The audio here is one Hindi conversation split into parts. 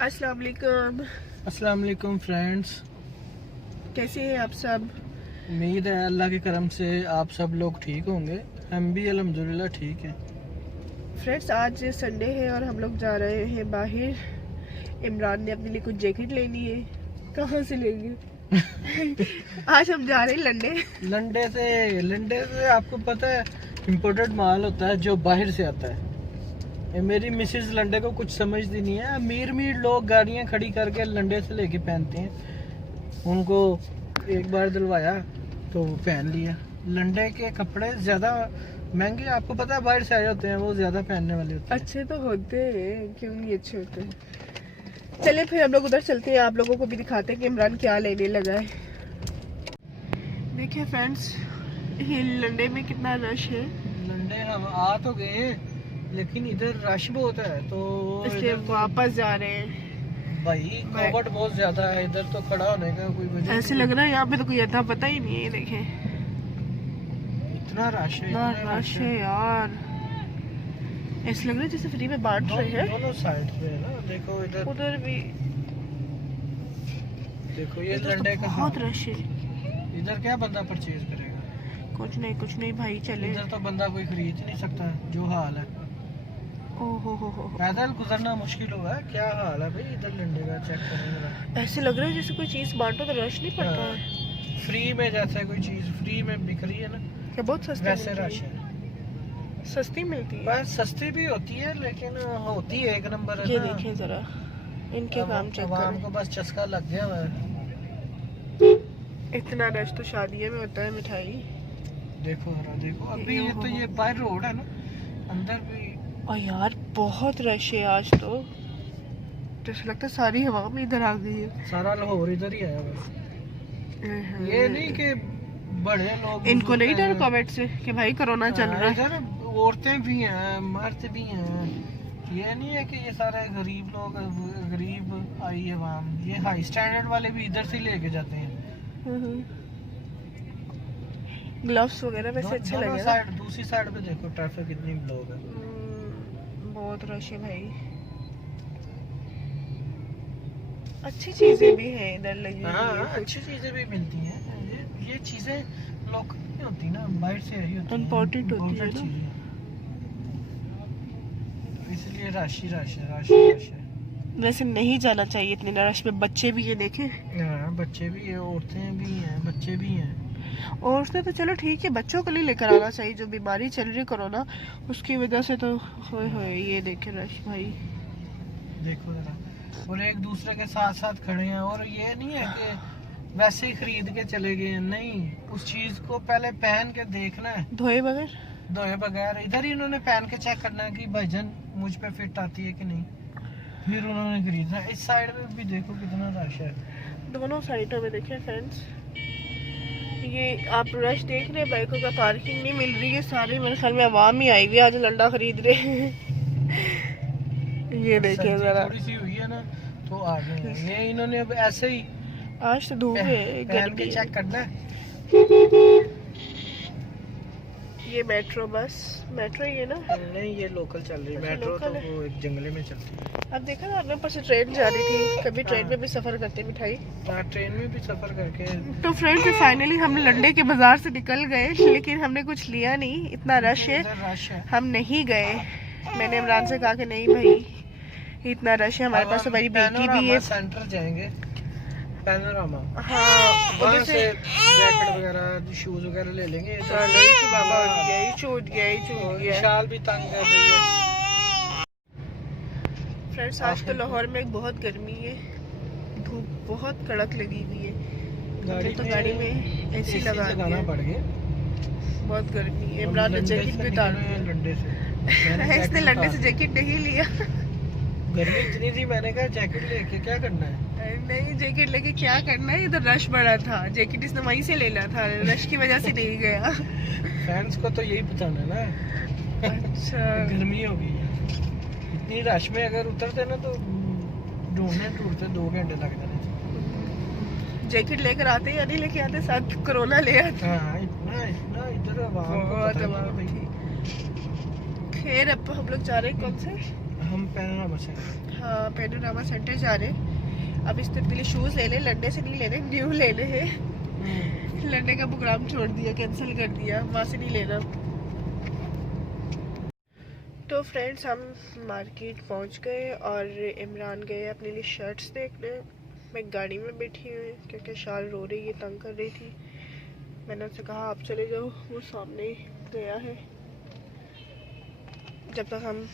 अस्सलाम वालेकुम फ्रेंड्स, कैसे हैं आप सब? उम्मीद है अल्लाह के करम से आप सब लोग ठीक होंगे। हम भी अल्हम्दुलिल्लाह ठीक हैं। फ्रेंड्स, आज संडे है और हम लोग जा रहे हैं बाहर। इमरान ने अपने लिए कुछ जैकेट लेनी है। कहाँ से लेंगे? आज हम जा रहे हैं लंडे से आपको पता है इम्पोर्टेड माल होता है जो बाहर से आता है। ये मेरी मिसेस लंडे को कुछ समझती नहीं है। अमीर लोग गाड़ियाँ खड़ी करके लंडे से लेके पहनते हैं। उनको एक बार दिलवाया तो पहन लिया। लंडे के कपड़े ज़्यादा महंगे, आपको पता है, बाहर से आए होते हैं, वो ज़्यादा पहनने वाले होते हैं। अच्छे तो होते हैं, क्यों नहीं अच्छे होते हैं। चलिए फिर हम लोग उधर चलते हैं, आप लोगों को भी दिखाते हैं कि इमरान क्या लेने लगा है। देखिए फ्रेंड्स, ये लंडे में कितना रश है। लंडे हम आ तो गए लेकिन इधर रश बहुत है, तो इसलिए वापस जा रहे हैं। भाई कोविड बहुत ज्यादा है इधर, तो खड़ा होने का कोई वजह ऐसे लग रहा है यहाँ पे तो कोई अता पता ही नहीं है। देखें इतना रश है, इतना रश है यार। ऐसे लग रहा है जैसे फ्री में बांट रहे हैं। दोनों साइड पे है ना, देखो इधर उधर भी देखो, ये इधर लंडे तो का बहुत रश है। इधर क्या बंदा परचेज करेगा? कुछ नहीं भाई, चले। इधर तो बंदा कोई खरीद ही नहीं सकता जो हाल है। ओहो हो। पैदल गुजरना मुश्किल होगा। क्या हाल है भाई इधर लंडे का, चेक करने। ऐसे लग रहा है जैसे कोई चीज बांटो तो रश नहीं पड़ता है। फ्री में जैसे कोई चीज फ्री में बिक रही है ना, क्या बहुत सस्ती वैसे मिलती रश है। है। सस्ती मिलती है, बस सस्ती भी होती है लेकिन होती है एक नंबर है ये ना। देखें जरा इनके काम चेक आवाम करें। को बस चस्का लग गया हुआ है। इतना रश तो शादियों में होता है। मिठाई देखो देखो, अभी ये तो ये बाहर रोड है ना, अंदर भी। और यार बहुत रश है आज तो जैसे लगता है सारी हवा में इधर आ गई है। सारा लाहौर इधर ही आया बस। ये नहीं कि बड़े लोग, इनको नहीं डर कोविड से कि भाई कोरोना चल रहा है। इधर औरतें भी हैं, मर्द भी हैं। ये नहीं है कि ये सारे गरीब लोग, गरीब आई अवाम। ये हाई स्टैंडर्ड वाले भी इधर से लेके जाते हैं। ग्लव्स वगैरह वैसे अच्छे लगे। साइड दूसरी साइड पे देखो ट्रैफिक कितनी लोग है। बहुत रश है भाई। अच्छी चीजें भी हैं इधर लगी हुई हाँ, है। अच्छी चीजें भी मिलती हैं। ये चीजें लोकल नहीं होती ना, बाहर से आई होती हैं, इम्पोर्टेंट होती है ना, इसलिए रश है। वैसे नहीं जाना चाहिए इतने रश में। बच्चे भी ये देखे। हाँ, बच्चे भी है, औरतें भी हैं, बच्चे भी हैं। औरतें तो चलो ठीक है, बच्चों को नहीं लेकर आना चाहिए। जो बीमारी चल रही है कोरोना, उसकी वजह से तो होए ये देखे रश भाई। देखो जरा, और एक दूसरे के साथ साथ खड़े हैं। और ये नहीं है कि वैसे ही खरीद के चले गए, नहीं, उस चीज को पहले पहन के देखना है, धोए बगैर। इधर ही उन्होंने पहन के चेक करना है कि भाईजान मुझ पे फिट आती है कि नहीं, फिर उन्होंने खरीदना। इस साइड में भी देखो कितना रश है। दोनों साइडों में देखें फ्रेंड्स, ये आप रश देख रहे हैं। बाइकों का पार्किंग नहीं मिल रही है। सारे मेरे ख्याल में आवाम ही आई हुई आज लंडा खरीद रहे हैं। ये देखिए जरा, थोड़ी सी हुई है ना तो आ गए। ये इन्होंने अब ऐसे ही आज तो धूप है, पहन के चेक करना है। ये मेट्रो ही है ना? नहीं, ये लोकल चल रही है। मेट्रो तो वो एक जंगले में चलती है। अब देखा ना आपने, ऊपर से ट्रेन जा रही थी। कभी ट्रेन में भी सफर करते मिठाई। ट्रेन में भी सफर करके। तो फ्रेंड्स, फाइनली हम लंडे के बाजार से निकल गए, लेकिन हमने कुछ लिया नहीं, इतना रश है। हम नहीं गए। मैंने इमरान से कहा कि नहीं भाई, इतना रश है, हमारे पास तो मेरी बेटी भी है। सेंटर जाएंगे, पैनोरामा। हाँ, वहाँ से जैकेट वगैरह, शूज वगैरह ले लेंगे। छूट गया। शाल भी तंग कर रही है। फ्रेंड्स, आज तो लाहौर में बहुत गर्मी है, धूप बहुत कड़क लगी हुई है। गाड़ी में एसी लगाना पड़ गया। बहुत गर्मी है। इमरान ने जैकेट भी उतार दी। लंडे से इसने लंडे से जैकेट नहीं लिया। गर्मी इतनी थी, मैंने कहा जैकेट लेके क्या करना है। नहीं, जैकेट लेके क्या करना है, इधर रश बड़ा था। जैकेट इसने वहीं से लेना था, रश की वजह से नहीं गया। फैंस को तो यही बताना ना। अच्छा, गर्मी हो गई इतनी रश में, अगर उतरते ना तो ढूंढते 2 घंटे लग जाते। जैकेट लेकर आते या नहीं लेके आते, साथ कोरोना ले आते। हाँ, इतना इधर खैर, अब हम लोग जा रहे हैं कौन से? हम पैनोरामा से। हाँ पैनोरामा सेंटर जा रहे हैं। अब इस ट्रिप के लिए शूज ले ले, लंडे से नहीं लेने, न्यू लेने हैं। लंडे का प्रोग्राम छोड़ दिया, कैंसिल कर दिया, वहाँ से नहीं लेना। तो फ्रेंड्स हम मार्केट पहुँच गए और इमरान गए अपने लिए शर्ट्स देखने। मैं गाड़ी में बैठी हुई क्योंकि शाल रो रही है, तंग कर रही थी। मैंने उससे कहा आप चले जाओ, वो सामने गया है। जब तक हम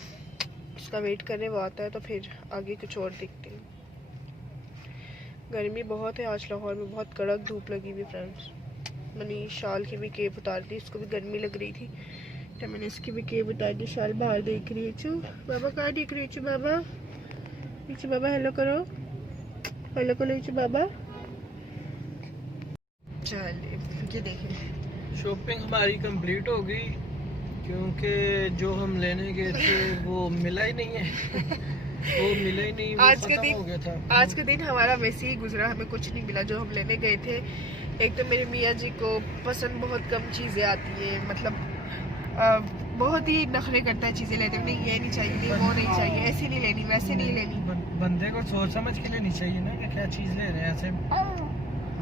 उसका वेट करें वो आता है तो फिर आगे कुछ और देखते हैं। गर्मी बहुत है आज लाहौर में, बहुत कड़क धूप लगी हुई फ्रेंड्स। मैंने शाल की भी केप उतार दी, इसको भी गर्मी लग रही थी तो मैंने इसकी भी केप उतार दी। शाल बाहर देख रही है। चू बाबा कहाँ देख रही है? चू बाबा, चू बाबा हेलो करो, हेलो करो चू बाबा। चलिए ये देखिए शॉपिंग हमारी कंप्लीट हो गई क्योंकि जो हम लेने गए थे वो मिला ही नहीं है। वो मिला ही नहीं, वो आज के खत्म दिन हो गया था। आज का दिन हमारा वैसे ही गुजरा, हमें कुछ नहीं मिला जो हम लेने गए थे। एक तो मेरे मियाँ जी को पसंद बहुत कम चीज़ें आती हैं, मतलब बहुत ही नखरे करता है चीज़ें लेने में। नहीं ये नहीं चाहिए, नहीं वो नहीं चाहिए, ऐसी नहीं लेनी, वैसे नहीं लेनी। बंदे को सोच समझ के लेनी चाहिए ना कि क्या चीज़ ले रहे हैं। ऐसे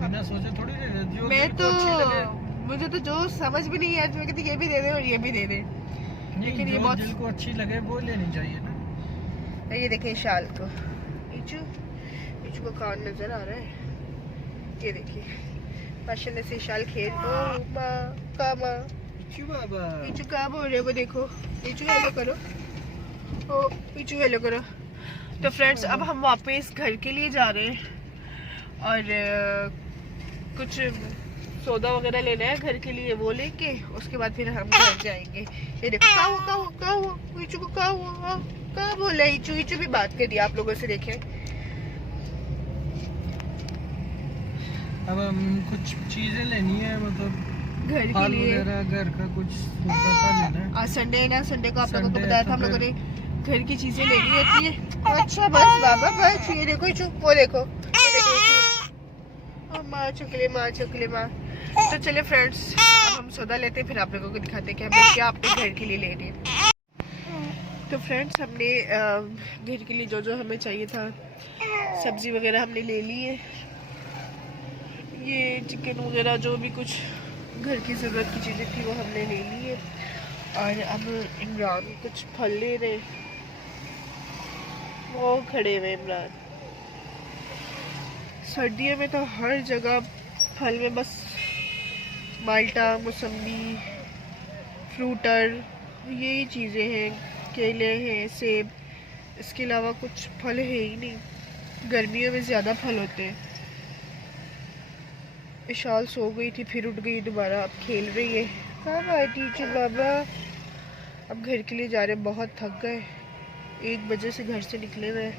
बिना सोचे थोड़ी ले रहे। जो मैं दिल तो को अच्छी लगे, मुझे तो जो समझ भी नहीं है मैं कहती ये भी दे दे और ये भी दे दे। लेकिन ये जो बहुत दिल को अच्छी लगे वो लेनी चाहिए ना। ये देखें शाल को, इचू को कान नजर आ रहा है। ये देखिए फैशन से शाल खेल। ओ माँ का माँ, इचू बाबा, इचू कहाँ बोल रहे हो? वो देखो, इचू हेलो करो, ओ इचू हेलो करो। तो फ्रेंड्स अब हम वापस घर के लिए जा रहे हैं और कुछ सौदा वगैरह लेना है घर के लिए, वो लेके उसके बाद फिर हम घर जाएंगे। ये देखो का हुआ इचू को, का हुआ का बोला इचू। इचू भी बात करिए आप लोगों से, देखें। अब हम कुछ चीजें लेनी है, मतलब घर के फल लिए वगैरह, घर का कुछ पैसा लेना है। आज संडे है ना, संडे को आप लोगों को संडे बताया है था हम तो लोगों ने घर की चीजें लेनी होती है। अच्छा बस बाबा बस, ये देखो इचू, वो देखो, माँ चुकले माँ चुकले माँ। तो चले फ्रेंड्स अब हम सौदा लेते हैं, फिर आप लोगों को दिखाते हैं कि हम क्या अपने घर के लिए ले रहे हैं। तो फ्रेंड्स हमने घर के लिए जो जो हमें चाहिए था, सब्जी वगैरह हमने ले ली है। ये चिकन वगैरह जो भी कुछ घर की ज़रूरत की चीज़ें थी वो हमने ले ली है। और अब इमरान कुछ फल ले रहे, वो खड़े हुए इमरान। सर्दियों में तो हर जगह फल में बस माल्टा, मौसम्बी, फ्रूटर, यही चीज़ें हैं, केले हैं, सेब, इसके अलावा कुछ फल है ही नहीं। गर्मियों में ज़्यादा फल होते हैं। इशाल सो गई थी, फिर उठ गई दोबारा, अब खेल रही है। कब आई टीचर बाबा? अब घर के लिए जा रहे, बहुत थक गए। 1 बजे से घर से निकले हुए।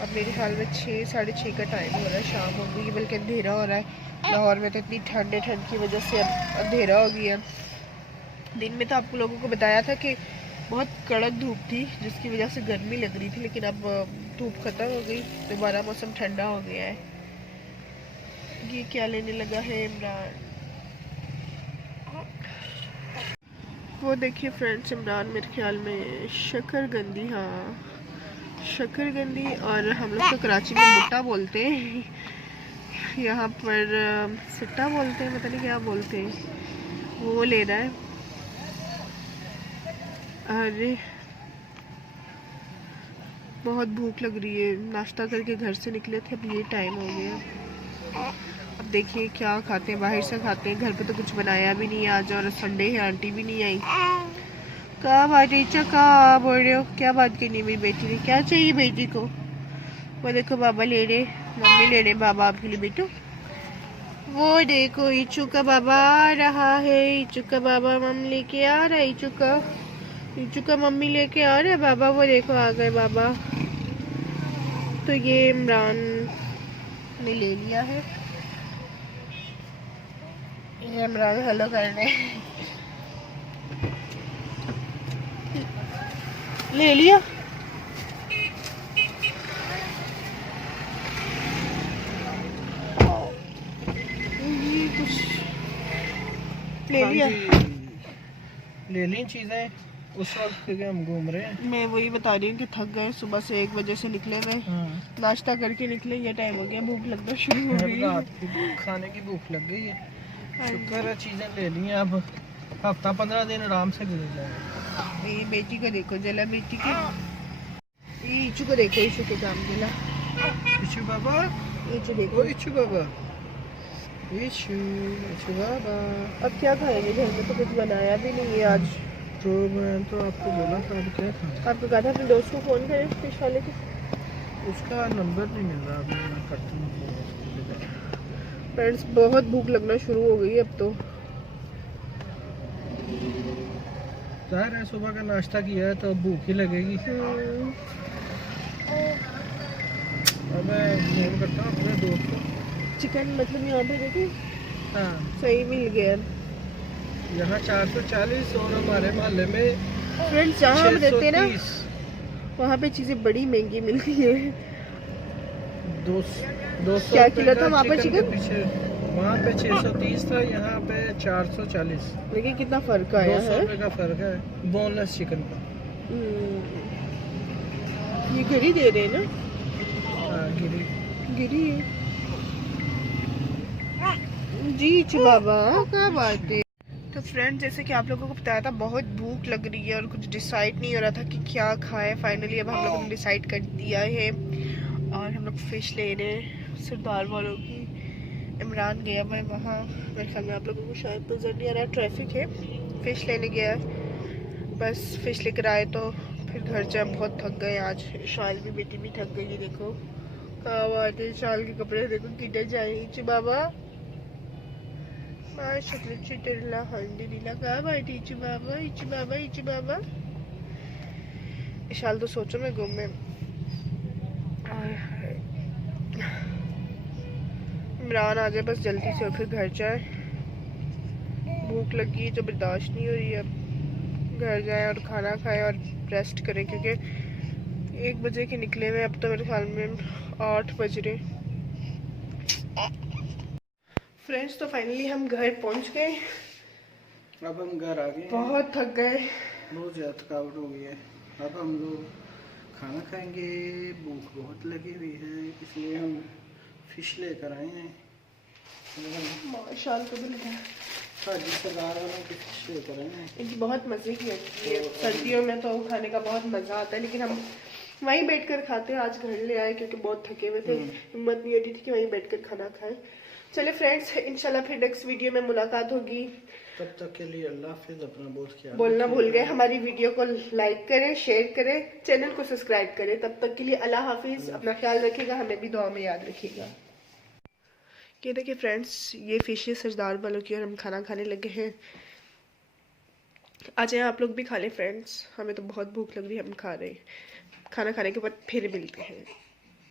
अब मेरे ख्याल में 6 साढ़े 6 का टाइम हो रहा है, शाम हो गई, बल्कि अंधेरा हो रहा है। लाहौर में तो इतनी ठंड की वजह से अब अंधेरा हो गया। दिन में तो आप लोगों को बताया था कि बहुत कड़क धूप थी जिसकी वजह से गर्मी लग रही थी, लेकिन अब धूप खत्म हो गई, दोबारा मौसम ठंडा हो गया है। ये क्या लेने लगा है इमरान? वो देखिए फ्रेंड्स, इमरान मेरे ख्याल में शकरकंदी, हाँ शकरकंदी, और हम लोग तो कराची में बुट्टा बोलते हैं, यहाँ पर सिट्टा बोलते हैं, पता नहीं क्या बोलते हैं। वो ले रहा है। अरे बहुत भूख लग रही है, नाश्ता करके घर से निकले थे, अब ये टाइम हो गया। अब देखिए क्या खाते हैं, बाहर से खाते हैं, घर पे तो कुछ बनाया भी नहीं आज, और संडे है, आंटी भी नहीं आई। कहा बात टीचर, कहा बोल रहे हो? क्या बात करनी मेरी बेटी ने? क्या चाहिए बेटी को? वो देखो बाबा ले रहे, मम्मी ले रहे बाबा आपके लिए बेटू। वो देखो इचू का बाबा आ रहा है, इचू का बाबा मम्मी लेके आ रहा है, इचू का मम्मी लेके आ रहा है बाबा। वो देखो आ गए बाबा। तो ये इमरान ने ले लिया है, ये इमरान हेलो करने ले लिया। कुछ ले लिया, ले ली चीजें, उस वक्त के हम घूम रहे हैं। मैं वही बता रही हूँ कि थक गए, सुबह से 1 बजे से निकले हुए, नाश्ता करके निकले, ये टाइम हो गया, भूख लगना शुरू हो गई। रात की खाने की भूख लग गई है। शुक्र है चीजें ले ली हैं, अब हफ्ता 15 दिन आराम से गुजर जाएगा। ये बेटी को देखो जला, बेटी के इचू को देखो, इचू के काम जला। इचू बाबा, इचू देखो, इचू बाबा, इचू इचू बाबा। अब क्या खाएंगे, घर में तो कुछ बनाया भी नहीं है आज। तो मैं तो आपको बोला था अब क्या खाएं। आपको कहा था अपने दोस्त को फ़ोन करें फिश वाले को, उसका नंबर नहीं मिल रहा, अभी मैं करता हूँ। फ्रेंड्स बहुत भूख लगना शुरू हो गई अब तो। जाहिर है सुबह का नाश्ता किया है तो भूख ही लगेगी। अब मैं फोन करता हूँ अपने दोस्त को। चिकन मतलब यहाँ पे देखिए हाँ, सही मिल गया। यहाँ 440 और हमारे मोहल्ले में फ्रेंड्स जहाँ हम रहते हैं ना 630। वहाँ पे चीज़ें बड़ी महंगी मिलती है। 200 क्या किलो था वहाँ पर के चिकन? पीछे वहाँ पे 630 था, यहाँ पे 440। देखिए कितना फर्क आया 200 है। रुपये का फर्क है बोनलेस चिकन का। ये गिरी दे रहे हैं ना? हाँ, गिरी गिरी जी बाबा, क्या बात है। तो फ्रेंड जैसे कि आप लोगों को बताया था, बहुत भूख लग रही है और कुछ डिसाइड नहीं हो रहा था कि क्या खाएं। फाइनली अब हम लोगों ने डिसाइड कर दिया है और हम लोग फ़िश ले रहे हैं सरदार वालों की। इमरान गया मैं वहाँ, मेरे ख्याल में आप लोगों को शायद नज़र नहीं आ रहा, ट्रैफिक है। फ़िश लेने गया है, बस फ़िश लेकर आए तो फिर घर जाए। बहुत थक गए आज, शाल भी, बेटी भी थक गई। देखो कहाँ बात है, शाल के कपड़े देखो किधर जाए बाबा। माशाअल्लाह अल्हम्दुलिल्लाह, कहाँ बात है इचू बाबा, इचू बाबा, इचू बाबा। शाल तो सोचो मैं घूमे। इमरान आ जाए बस जल्दी से और फिर घर जाए। भूख लगी है जो बर्दाश्त नहीं हो रही है। अब घर जाए और खाना खाए और रेस्ट करें, क्योंकि 1 बजे के निकले हुए, अब तो मेरे ख्याल में 8 बज रहे। फ्रेंड्स तो फाइनली हम घर पहुंच गए। अब हम घर आ गए, बहुत थक गए, बहुत ज़्यादा थकावट हो गई है। अब हम लोग खाना खाएंगे, भूख बहुत लगी हुई है, इसलिए हम फिश लेकर आए हैं। माशाल्लाह तो बिल्कुल हाजी सरदार वालों की फिश लेकर आए हैं। इनकी बहुत मज़े की होती है। सर्दियों में तो खाने का बहुत मज़ा आता है, लेकिन हम वहीं बैठकर खाते हैं। आज घर ले आए क्योंकि बहुत थके हुए थे, हिम्मत नहीं होती थी कि वहीं बैठकर खाना खाएं। चले फ्रेंड्स, इंशाल्लाह फिर नेक्स्ट वीडियो में मुलाकात होगी। तब तक के लिए अल्लाह हाफिज़। अपना बहुत ख्याल बोलना भूल गए, हमारी वीडियो को लाइक करें, शेयर करें, चैनल को सब्सक्राइब करें। तब तक के लिए अल्लाह हाफिज़। अपना ख्याल रखिएगा, हमें भी दुआ में याद रखिएगा। ये देखिए फ्रेंड्स, ये फिश है सरदार वालों की और हम खाना खाने लगे हैं। आ जाए आप लोग भी खा लें फ्रेंड्स, हमें तो बहुत भूख लग रही है, हम खा रहे हैं। खाना खाने के बाद फिर मिलते हैं।